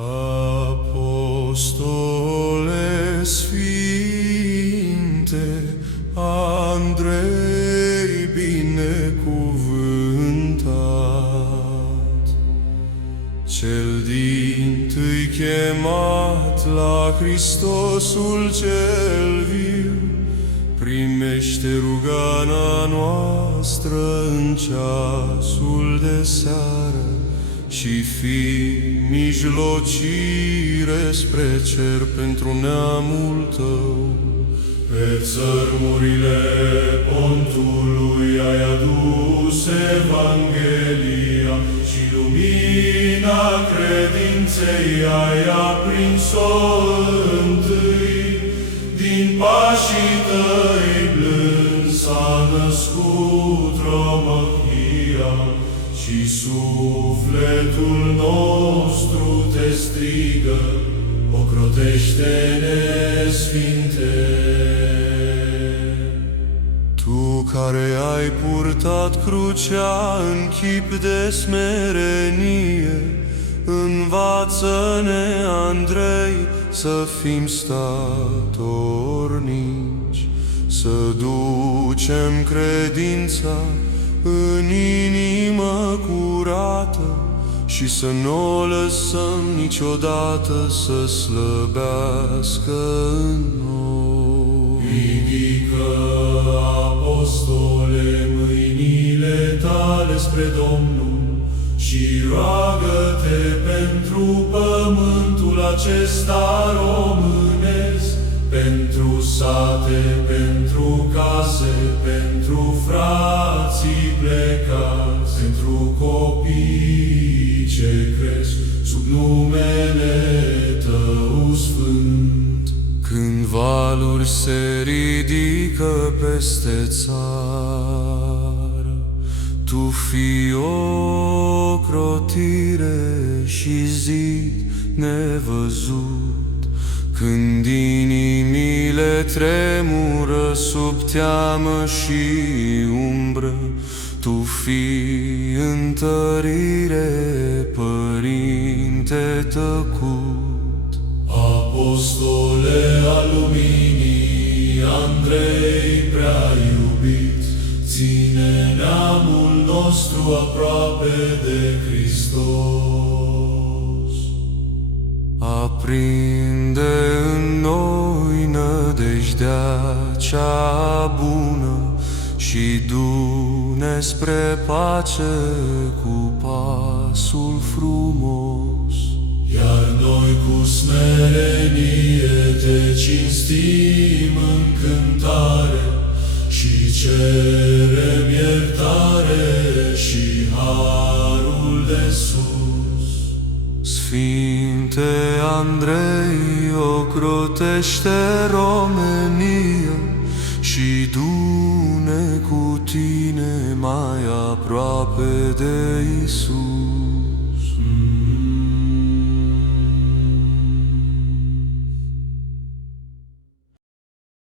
Apostole sfinte, Andrei binecuvântat, cel dintâi chemat la Hristosul cel viu, primește rugana noastră în ceasul de seară și fi mijlocire spre cer pentru neamul tău. Pe țărmurile Pontului ai adus Evanghelia și lumina credinței ai aprins-o întâi. Din pașii tăi blând s-a născut România și sufletul nostru te strigă: ocrotește-ne, Sfinte! Tu care ai purtat crucea în chip de smerenie, învață-ne, Andrei, să fim statornici, să ducem credința în inimă curată și să nu o lăsăm niciodată să slăbească în noi. Ridică, apostole, mâinile tale spre Domnul și roagă-te pentru pământul acesta românesc, pentru sate, pentru case, pentru frații plecați, pentru copii ce cresc sub numele Tău sfânt. Când valuri se ridică peste țară, Tu fii ocrotire și zid nevăzut. Când inimile tremură sub teamă și umbră, Tu fii întărire, Părinte tăcut. Apostole al luminii, Andrei prea iubit, ține neamul nostru aproape de Hristos. Aprinde în noi nădejdea cea bună și du-ne spre pace cu pasul frumos. Iar noi cu smerenie Te cinstim în cântare și cerem iertare și harul de sus. Sfinte Andrei, ocrotește România și du-ne cu Tine mai aproape de Iisus.